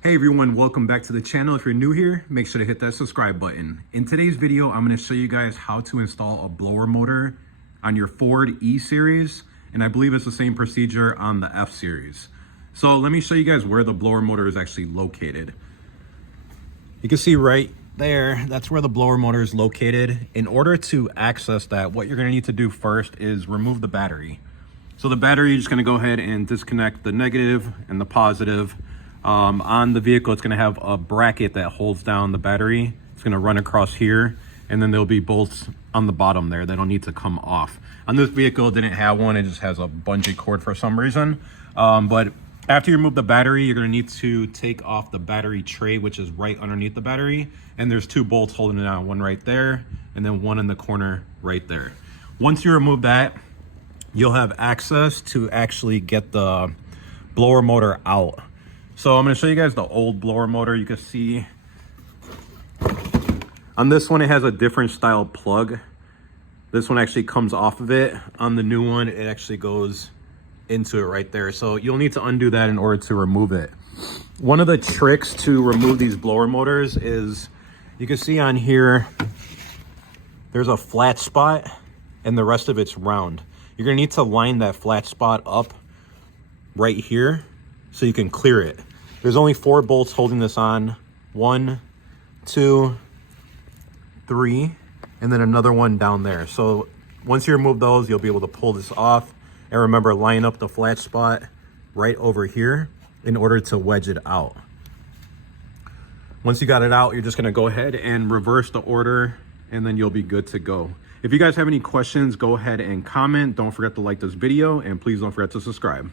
Hey everyone, welcome back to the channel. If you're new here, make sure to hit that subscribe button. In today's video, I'm going to show you guys how to install a blower motor on your Ford E series, and I believe it's the same procedure on the F series. So let me show you guys where the blower motor is actually located. You can see right there, that's where the blower motor is located. In order to access that, what you're going to need to do first is remove the battery. So the battery, you're just going to go ahead and disconnect the negative and the positive. On the vehicle, it's going to have a bracket that holds down the battery. It's going to run across here, and then there'll be bolts on the bottom there that don't need to come off. On this vehicle, it didn't have one. It just has a bungee cord for some reason. But after you remove the battery, you're going to need to take off the battery tray, which is right underneath the battery. And there's two bolts holding it on, one right there, and then one in the corner right there. Once you remove that, you'll have access to actually get the blower motor out. So I'm going to show you guys the old blower motor. You can see on this one, it has a different style plug. This one actually comes off of it. On the new one, it actually goes into it right there. So you'll need to undo that in order to remove it. One of the tricks to remove these blower motors is you can see on here, there's a flat spot and the rest of it's round. You're going to need to line that flat spot up right here so you can clear it. There's only 4 bolts holding this on. 1, 2, 3, and then another one down there. So once you remove those, you'll be able to pull this off. And remember, line up the flat spot right over here in order to wedge it out. Once you got it out, you're just gonna go ahead and reverse the order, and then you'll be good to go. If you guys have any questions, go ahead and comment. Don't forget to like this video, and please don't forget to subscribe.